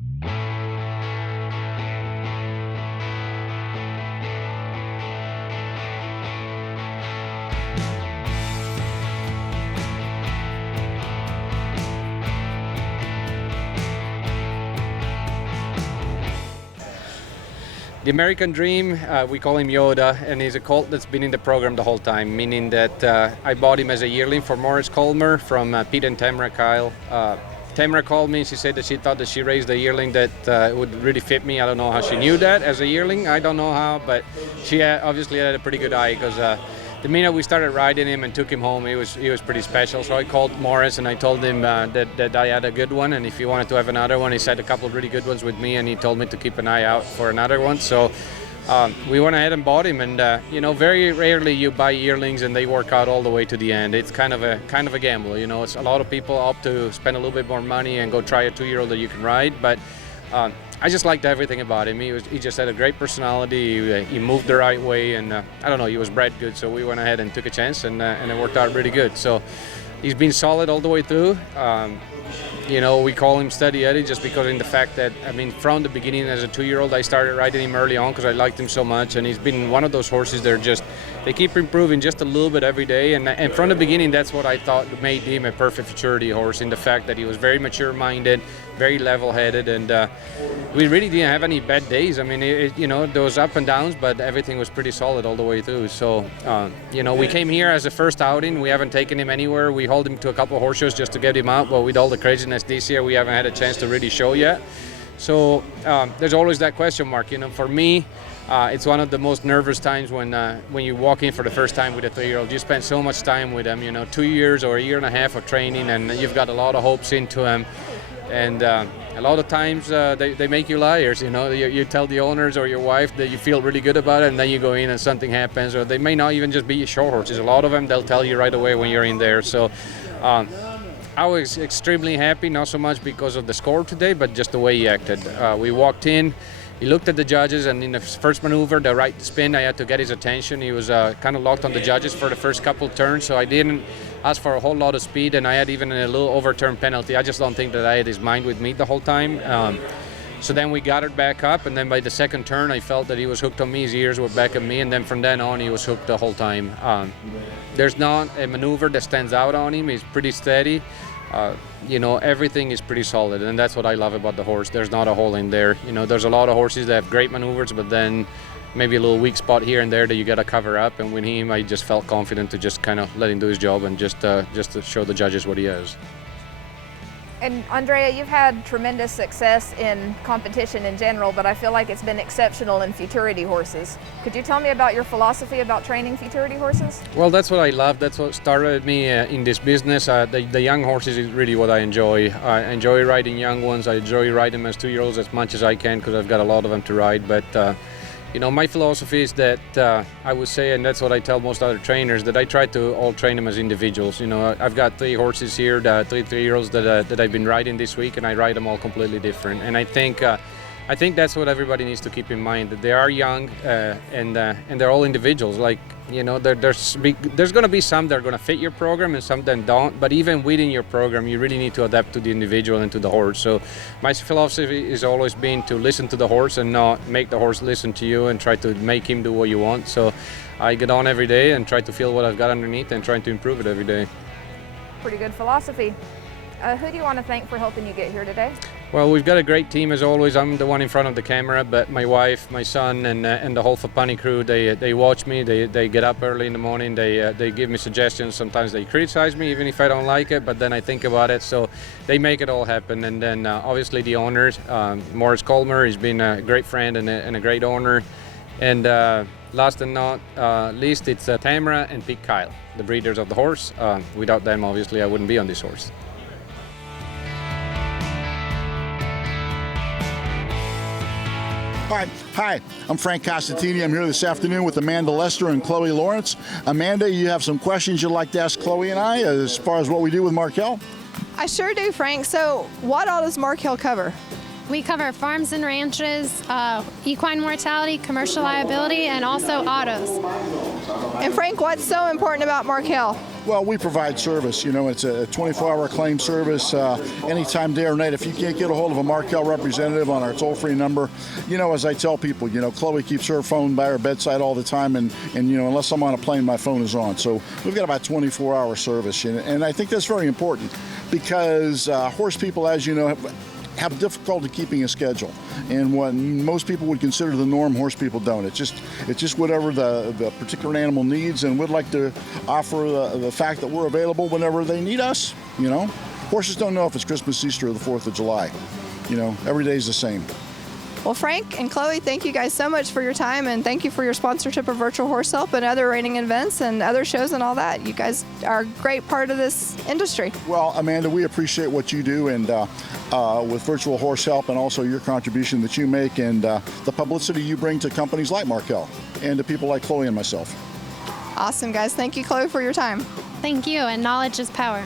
The American Dream, we call him Yoda, and he's a colt that's been in the program the whole time, meaning that I bought him as a yearling for Morris Colmer from Pete and Tamara Kyle. Tamara called me and she said that she thought that she raised a yearling that would really fit me. I don't know how she knew that as a yearling. I don't know how, but she obviously had a pretty good eye, because the minute we started riding him and took him home, he was pretty special. So I called Morris and I told him that I had a good one, and if he wanted to have another one, he said a couple of really good ones with me, and he told me to keep an eye out for another one. So we went ahead and bought him, and very rarely you buy yearlings and they work out all the way to the end. It's kind of a gamble. It's a lot of people opt to spend a little bit more money and go try a 2-year-old that you can ride, but I just liked everything about him. He just had a great personality. He moved the right way, and I don't know, he was bred good. So we went ahead and took a chance, and it worked out really good. So he's been solid all the way through. We call him Steady Eddie just because in the fact that, from the beginning as a 2-year-old, I started riding him early on because I liked him so much, and he's been one of those horses that they keep improving just a little bit every day, and from the beginning, that's what I thought made him a perfect maturity horse, in the fact that he was very mature-minded, very level-headed, and we really didn't have any bad days. There was up and downs, but everything was pretty solid all the way through. So, we came here as a first outing. We haven't taken him anywhere. We hauled him to a couple of horse shows just to get him out, but with all the craziness this year, we haven't had a chance to really show yet. So there's always that question mark. For me, it's one of the most nervous times when you walk in for the first time with a 3-year-old. You spend so much time with them, 2 years or a year and a half of training, and you've got a lot of hopes into them. And a lot of times they make you liars. You tell the owners or your wife that you feel really good about it, and then you go in and something happens, or they may not even just be show horses. A lot of them, they'll tell you right away when you're in there. So I was extremely happy, not so much because of the score today, but just the way he acted. We walked in, he looked at the judges, and in the first maneuver, the right spin, I had to get his attention. He was kind of locked on the judges for the first couple turns, so I didn't ask for a whole lot of speed, and I had even a little overturned penalty. I just don't think that I had his mind with me the whole time. So then we got it back up, and then by the second turn, I felt that he was hooked on me. His ears were back on me, and then from then on, he was hooked the whole time. There's not a maneuver that stands out on him. He's pretty steady. Everything is pretty solid, and that's what I love about the horse. There's not a hole in there. There's a lot of horses that have great maneuvers, but then maybe a little weak spot here and there that you got to cover up. And with him, I just felt confident to just kind of let him do his job and just to show the judges what he has. And Andrea, you've had tremendous success in competition in general, but I feel like it's been exceptional in futurity horses. Could you tell me about your philosophy about training futurity horses? Well, that's what I love. That's what started me in this business. The young horses is really what I enjoy. I enjoy riding young ones. I enjoy riding them as 2-year-olds as much as I can because I've got a lot of them to ride. But my philosophy is that I would say, and that's what I tell most other trainers, that I try to all train them as individuals. I've got 3 horses here, the 3-year-olds that I've been riding this week, and I ride them all completely different. And I think that's what everybody needs to keep in mind, that they are young and they're all individuals. There's going to be some that are going to fit your program and some that don't, but even within your program, you really need to adapt to the individual and to the horse. So my philosophy has always been to listen to the horse and not make the horse listen to you and try to make him do what you want. So I get on every day and try to feel what I've got underneath and trying to improve it every day. Pretty good philosophy. Who do you want to thank for helping you get here today? Well, we've got a great team as always. I'm the one in front of the camera, but my wife, my son, and the whole Fappani crew, they watch me. They get up early in the morning. They give me suggestions. Sometimes they criticize me, even if I don't like it, but then I think about it. So they make it all happen. And then obviously the owners, Morris Colmer, he's been a great friend and a great owner. And last and not least, it's Tamara and Pete Kyle, the breeders of the horse. Without them, obviously, I wouldn't be on this horse. Hi, I'm Frank Costantini. I'm here this afternoon with Amanda Lester and Chloe Lawrence. Amanda, you have some questions you'd like to ask Chloe and I as far as what we do with Markel? I sure do, Frank. So what all does Markel cover? We cover farms and ranches, equine mortality, commercial liability, and also autos. And Frank, what's so important about Markel? Well, we provide service. You know, it's a 24-hour claim service anytime, day or night. If you can't get a hold of a Markel representative on our toll-free number, you know, as I tell people, you know, Chloe keeps her phone by her bedside all the time, and you know, unless I'm on a plane, my phone is on. So we've got about 24-hour service, and I think that's very important because horse people, as you know, have difficulty keeping a schedule, and what most people would consider the norm, horse people don't. It's just whatever the particular animal needs, and we'd like to offer the fact that we're available whenever they need us. You know, horses don't know if it's Christmas, Easter, or the 4th of July. You know, every day's the same. Well, Frank and Chloe, thank you guys so much for your time, and thank you for your sponsorship of Virtual Horse Help and other reining events and other shows and all that. You guys are a great part of this industry. Well, Amanda, we appreciate what you do, and with Virtual Horse Help, and also your contribution that you make, and the publicity you bring to companies like Markel and to people like Chloe and myself. Awesome, guys. Thank you, Chloe, for your time. Thank you, and knowledge is power.